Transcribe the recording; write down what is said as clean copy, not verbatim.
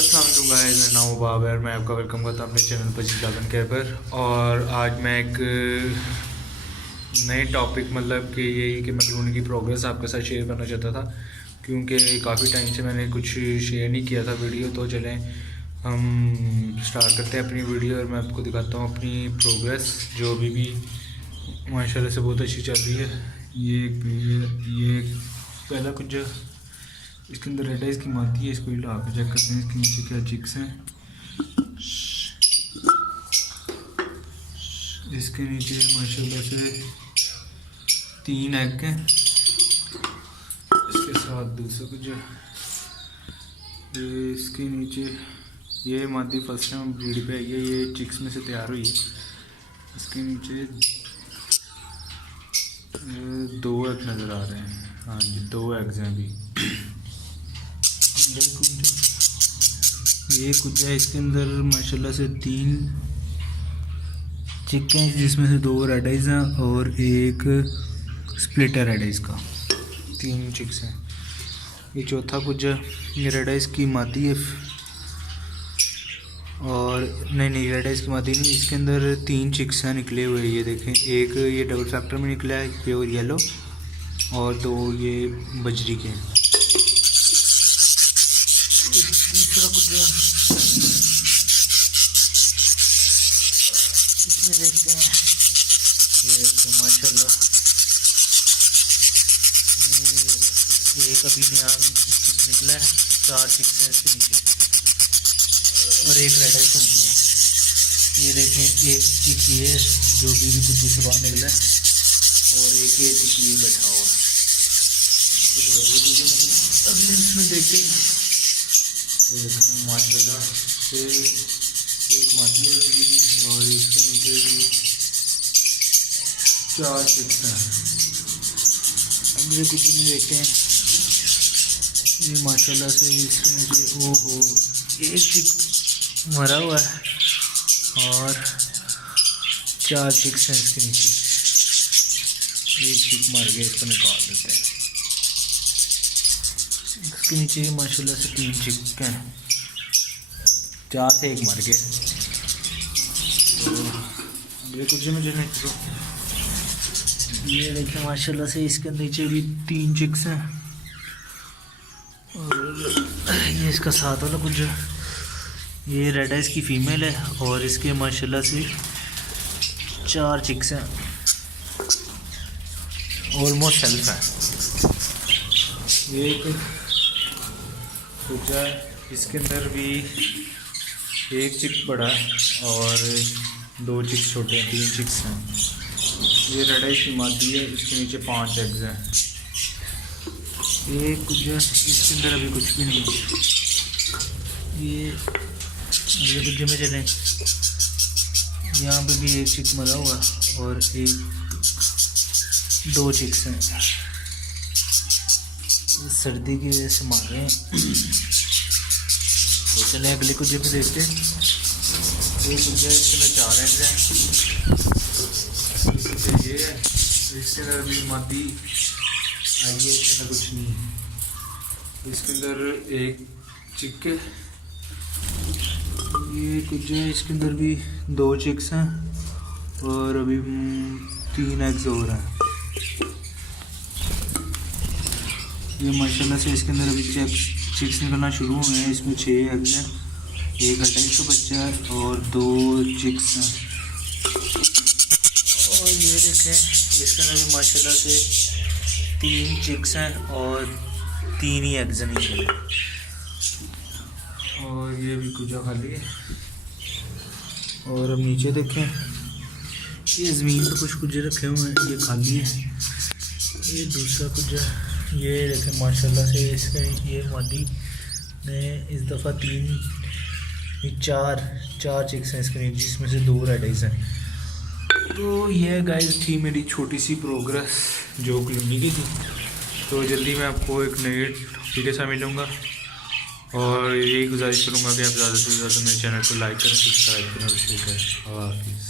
अस्सलाम वालेकुम गाइस, मेरा नाम उबाब है और मैं आपका वेलकम करता हूँ अपने चैनल पर जिंदाबन केयर पर। और आज मैं एक नए टॉपिक मतलब कि यही कि मैं क्लूनी की प्रोग्रेस आपके साथ शेयर करना चाहता था, क्योंकि काफ़ी टाइम से मैंने कुछ शेयर नहीं किया था वीडियो। तो चलें हम स्टार्ट करते हैं अपनी वीडियो और मैं आपको दिखाता हूँ अपनी प्रोग्रेस जो अभी भी माशाल्लाह से बहुत अच्छी चल रही है। ये पहला कुछ इसके अंदर रेड आइज की माती है, इसको हिला के चेक करते हैं इसके नीचे क्या चिक्स हैं। इसके नीचे माशाल्लाह से 3 एग हैं। इसके साथ दूसरा कुछ इसके नीचे ये मादी फर्स्ट टाइम ब्रीड पे आई है, ये चिक्स में से तैयार हुई है। इसके नीचे 2 एग नज़र आ रहे हैं। हाँ जी, 2 एग्स हैं अभी। ये कुछ है, इसके अंदर माशाल्लाह से 3 चिक हैं, जिसमें से 2 रेड आइज हैं और एक स्प्लिट है रेड आइज का। 3 चिक्स हैं। ये चौथा कुछ ये रेड आइज की मादी है और नहीं रेड आइज की मादी नहीं, इसके अंदर 3 चिक्स हैं निकले हुए। ये देखें, एक ये डबल फैक्टर में निकला है प्योर येलो और 2 ये बजरी के। तीसरा कुछ इसमें देखते हैं, ये माशाल्लाह एक अभी नया निकला है। 4 चिक्स हैं इसके नीचे और एक रेड आइज निकली है। ये देखें, एक चिक ये जो भी कुछ दूसरा बाहर निकला है और एक ये चिक ये बैठा हुआ है। अभी इसमें देखते हैं माशाल्लाह से एक माटी लगी और इसके नीचे भी 4 चिक्स हैं। अगले कुछ में देखते हैं, ये माशाल्लाह से इसके नीचे ओहो एक चिक मरा हुआ है और 4 चिक्स हैं इसके नीचे। एक चिक मर गया, इसको निकाल देते हैं। इसके नीचे माशाल्लाह से 3 चिक हैं, 4 थे, एक मर गए। तो अगले कुछ में जो ये देखें माशाल्लाह से इसके नीचे भी 3 चिक्स हैं और ये इसका साथ वाला कुछ ये रेड आइज की फ़ीमेल है और इसके माशाल्लाह से 4 चिक्स हैं, ऑलमोस्ट सेल्फ है। ये कुछ है, इसके अंदर भी 1 चिक बड़ा है और 2 चिक्स छोटे हैं, 3 चिक्स हैं। ये रेड आइज की मादी है, इसके नीचे 5 एग्स हैं। ये कुछ है, इसके अंदर अभी कुछ भी नहीं है। ये अगले कुछ में चलें, यहाँ पे भी 1 चिक मरा हुआ और 2 चिक्स हैं। सर्दी की वजह से मार रहे हैं। तो चलें अगले कुछ पे देखते हैं। ये कुछ है, इसके अंदर 4 एग्स हैं। ये है, इसके अंदर अभी मादी आई है, इसके अंदर कुछ नहीं है। इसके अंदर 1 चिक है। ये कुछ है, इसके अंदर भी 2 चिक्स हैं और अभी 3 एग्स हो रहा है। ये माशाल्लाह से इसके अंदर अभी चिक्स निकलना शुरू हुए हैं। इसमें 6 एग्स हैं, एक रेड आइज का बच्चा है और 2 चिक्स हैं। और ये देखें, इसके अंदर भी माशाल्लाह से 3 चिक्स हैं और 3 ही एग्स हैं नीचे। और ये भी कुछ खाली है। और अब नीचे देखें, ये ज़मीन पर कुछ रखे हुए हैं, ये खाली है। ये दूसरा कुछ ये देखें माशाल्लाह से इसका ये मादी ने इस दफ़ा 4 चिक्स हैं इसके नीचे, जिसमें से 2 रेड आइज हैं। तो ये गाइस थी मेरी छोटी सी प्रोग्रेस जो क्लूनी की थी। तो जल्दी मैं आपको एक नए टॉपिक के साथ मिलूँगा और यही गुजारिश करूँगा कि आप ज़्यादा से ज़्यादा मेरे चैनल को लाइक करें, सब्सक्राइब करें और शेयर करें। हाफ़िज़।